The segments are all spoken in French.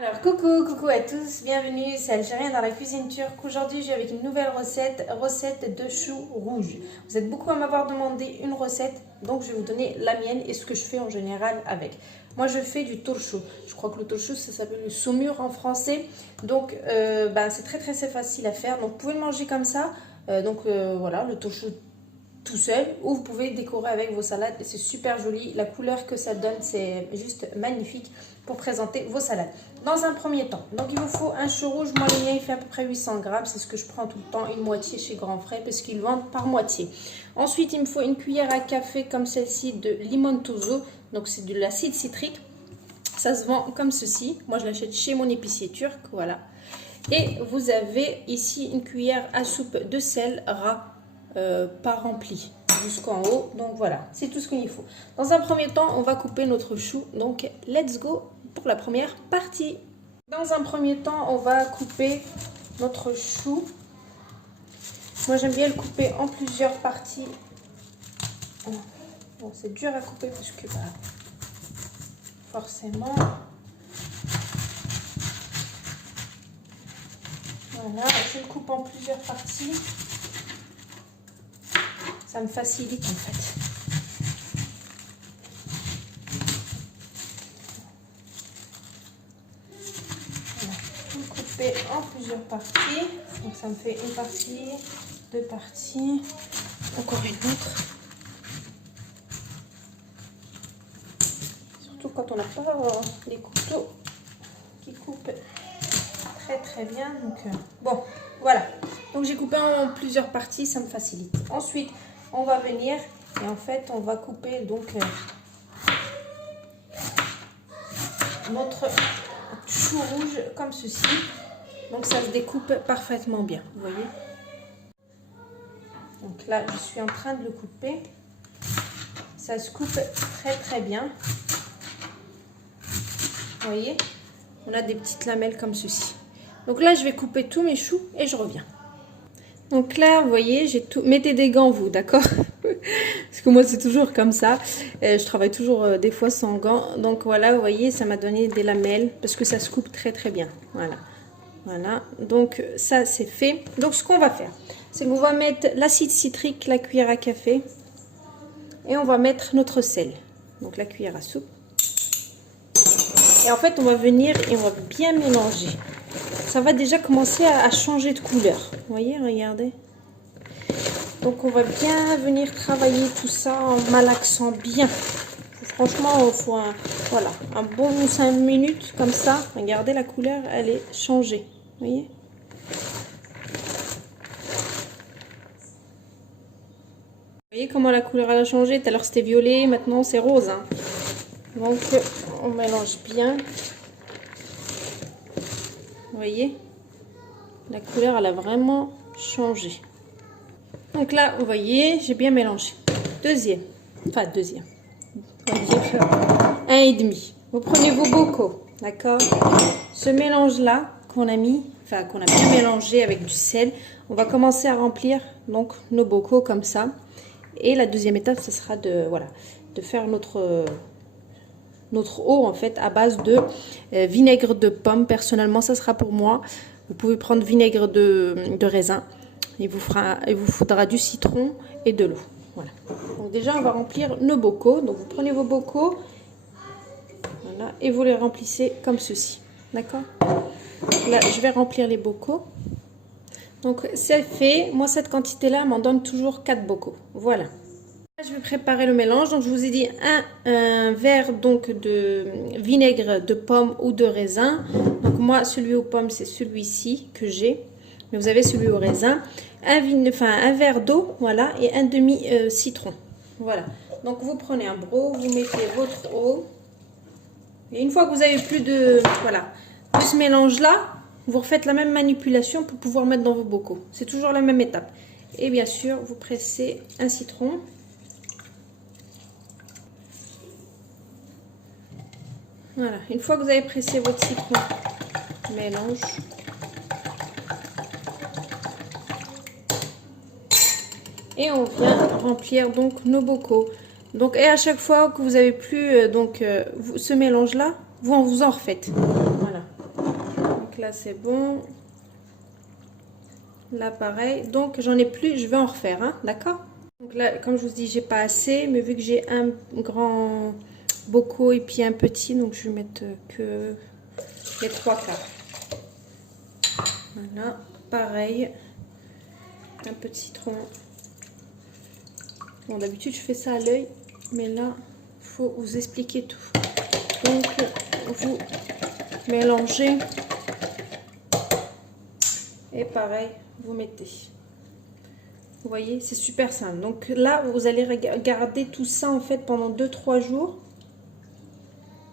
Alors coucou à tous, bienvenue, c'est Algérien dans la cuisine turque. Aujourd'hui je suis avec une nouvelle recette de choux rouges. Vous êtes beaucoup à m'avoir demandé une recette, donc je vais vous donner la mienne et ce que je fais en général avec. Moi je fais du tourchou, je crois que le tourchou ça s'appelle le saumur en français. Donc c'est très facile à faire, donc vous pouvez le manger comme ça. Voilà, le tourchou tout seul, ou vous pouvez décorer avec vos salades et c'est super joli. La couleur que ça donne, c'est juste magnifique pour présenter vos salades. Dans un premier temps, donc il vous faut un chou rouge. Moi le mien il fait à peu près 800 grammes, c'est ce que je prends tout le temps, une moitié chez Grand Frais parce qu'ils le vendent par moitié. Ensuite il me faut une cuillère à café comme celle-ci de limon tuzo, donc c'est de l'acide citrique. Ça se vend comme ceci, moi je l'achète chez mon épicier turc, voilà. Et vous avez ici une cuillère à soupe de sel ras, pas rempli jusqu'en haut, donc voilà, c'est tout ce qu'il faut. Dans un premier temps on va couper notre chou, donc let's go pour la première partie. Dans un premier temps on va couper notre chou. Moi j'aime bien le couper en plusieurs parties. Bon, c'est dur à couper parce que forcément voilà, je le coupe en plusieurs parties. Ça me facilite en fait. Voilà. Je vais le couper en plusieurs parties. Donc ça me fait une partie, deux parties, encore une autre. Surtout quand on n'a pas les couteaux qui coupent très bien. Donc bon, voilà. Donc j'ai coupé en plusieurs parties, ça me facilite. Ensuite, on va venir et en fait on va couper donc notre chou rouge comme ceci. Donc ça se découpe parfaitement bien, vous voyez. Donc là je suis en train de le couper. Ça se coupe très bien. Vous voyez, on a des petites lamelles comme ceci. Donc là je vais couper tous mes choux et je reviens. Donc là, vous voyez, j'ai tout. Mettez des gants, vous, d'accord? Parce que moi, c'est toujours comme ça. Je travaille toujours des fois sans gants. Donc voilà, vous voyez, ça m'a donné des lamelles parce que ça se coupe très bien. Voilà. Donc ça, c'est fait. Donc ce qu'on va faire, c'est qu'on va mettre l'acide citrique, la cuillère à café, et on va mettre notre sel. Donc la cuillère à soupe. Et en fait, on va venir et on va bien mélanger. Ça va déjà commencer à changer de couleur. Vous voyez, regardez. Donc, on va bien venir travailler tout ça en malaxant bien. Franchement, il faut un bon 5 minutes comme ça. Regardez, la couleur, elle est changée. Vous voyez. Vous voyez comment la couleur elle a changé. Tout à l'heure, c'était violet. Maintenant, c'est rose. Hein. Donc, on mélange bien. Vous voyez, la couleur elle a vraiment changé. Donc là vous voyez, j'ai bien mélangé. Deuxième, on va dire 1,5. Vous prenez vos bocaux, d'accord. Ce mélange là qu'on a mis, qu'on a bien mélangé avec du sel, on va commencer à remplir donc nos bocaux comme ça. Et la deuxième étape ce sera de faire notre eau en fait à base de vinaigre de pomme. Personnellement ça sera pour moi. Vous pouvez prendre vinaigre de raisin. Il vous faudra du citron et de l'eau. Voilà. Donc déjà on va remplir nos bocaux. Donc vous prenez vos bocaux, voilà, et vous les remplissez comme ceci, d'accord. Là je vais remplir les bocaux. Donc c'est fait. Moi cette quantité là m'en donne toujours 4 bocaux. Voilà. Je vais préparer le mélange. Donc je vous ai dit un verre donc de vinaigre de pomme ou de raisin. Donc moi celui aux pommes c'est celui-ci que j'ai, mais vous avez celui au raisin. Un verre d'eau, voilà, et un demi citron. Voilà. Donc vous prenez un broc, vous mettez votre eau. Et une fois que vous avez plus de ce mélange là, vous refaites la même manipulation pour pouvoir mettre dans vos bocaux. C'est toujours la même étape. Et bien sûr vous pressez un citron. Voilà, une fois que vous avez pressé votre citron, mélange. Et on vient remplir donc nos bocaux. Donc, et à chaque fois que vous avez plus ce mélange là, vous en refaites. Voilà. là c'est bon. Là pareil. Donc j'en ai plus, je vais en refaire, hein, d'accord? Donc là, comme je vous dis, j'ai pas assez, mais vu que j'ai un grand bocaux et puis un petit, donc je vais mettre que les 3/4. Voilà, pareil. Un peu de citron. Bon, d'habitude je fais ça à l'œil, mais là, il faut vous expliquer tout. Donc, vous mélangez. Et pareil, vous mettez. Vous voyez, c'est super simple. Donc là, vous allez garder tout ça en fait pendant 2-3 jours.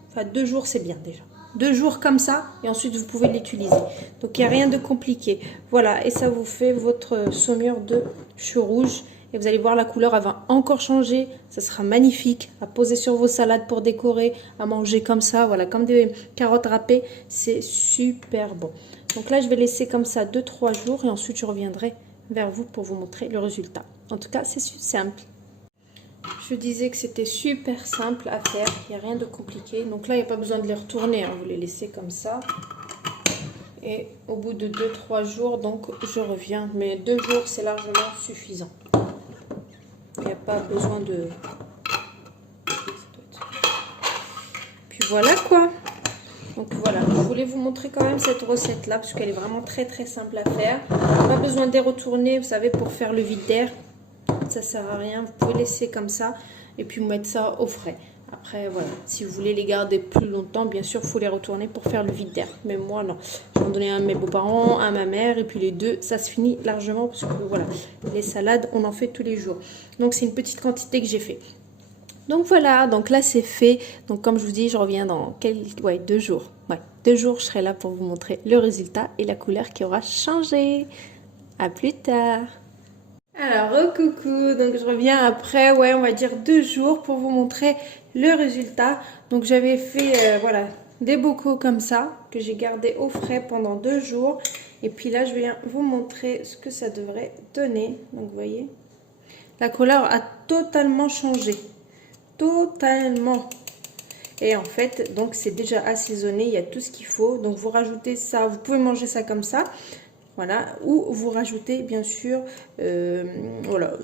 Enfin, 2 jours, c'est bien déjà. 2 jours comme ça, et ensuite vous pouvez l'utiliser. Donc il n'y a rien de compliqué. Voilà, et ça vous fait votre saumure de chou rouge. Et vous allez voir, la couleur, elle va encore changer. Ça sera magnifique à poser sur vos salades pour décorer, à manger comme ça, voilà, comme des carottes râpées. C'est super bon. Donc là, je vais laisser comme ça 2-3 jours et ensuite je reviendrai vers vous pour vous montrer le résultat. En tout cas, c'est simple. Je disais que c'était super simple à faire, il n'y a rien de compliqué. Donc là, il n'y a pas besoin de les retourner, hein. Vous les laissez comme ça. Et au bout de 2-3 jours, donc je reviens. Mais 2 jours, c'est largement suffisant. Il n'y a pas besoin de... Puis voilà quoi. Donc voilà, je voulais vous montrer quand même cette recette là parce qu'elle est vraiment très simple à faire. Pas besoin de les retourner, vous savez, pour faire le vide d'air. Ça sert à rien, vous pouvez laisser comme ça et puis mettre ça au frais. Après voilà, si vous voulez les garder plus longtemps, bien sûr, il faut les retourner pour faire le vide d'air. Mais moi non, je vais en donner un à mes beaux-parents, un à ma mère et puis les deux, ça se finit largement parce que voilà, les salades, on en fait tous les jours. Donc c'est une petite quantité que j'ai fait. Donc voilà, donc là c'est fait. Donc comme je vous dis, je reviens dans 2 jours. Ouais, 2 jours, je serai là pour vous montrer le résultat et la couleur qui aura changé. À plus tard. Alors, coucou, donc je reviens après, ouais, on va dire 2 jours pour vous montrer le résultat. Donc j'avais fait, voilà, des bocaux comme ça, que j'ai gardé au frais pendant 2 jours. Et puis là, je viens vous montrer ce que ça devrait donner. Donc vous voyez, la couleur a totalement changé. Totalement. Et en fait, donc c'est déjà assaisonné, il y a tout ce qu'il faut. Donc vous rajoutez ça, vous pouvez manger ça comme ça. Voilà, ou vous rajoutez bien sûr voilà,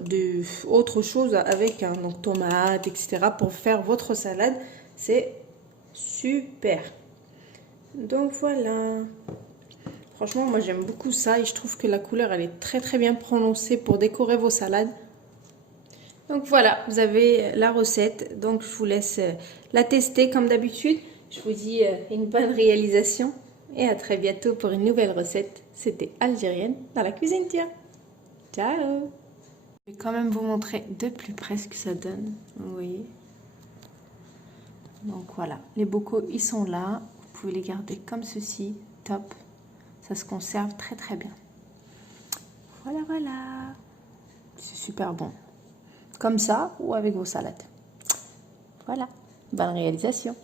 autre chose avec, hein, donc tomates, etc. pour faire votre salade. C'est super. Donc voilà. Franchement, moi j'aime beaucoup ça et je trouve que la couleur elle est très bien prononcée pour décorer vos salades. Donc voilà, vous avez la recette. Donc je vous laisse la tester comme d'habitude. Je vous dis une bonne réalisation. Et à très bientôt pour une nouvelle recette. C'était Algérienne dans la cuisine, tiens. Ciao. Je vais quand même vous montrer de plus près ce que ça donne. Vous voyez. Donc voilà, les bocaux, ils sont là. Vous pouvez les garder comme ceci. Top. Ça se conserve très bien. Voilà. C'est super bon. Comme ça ou avec vos salades. Voilà. Bonne réalisation.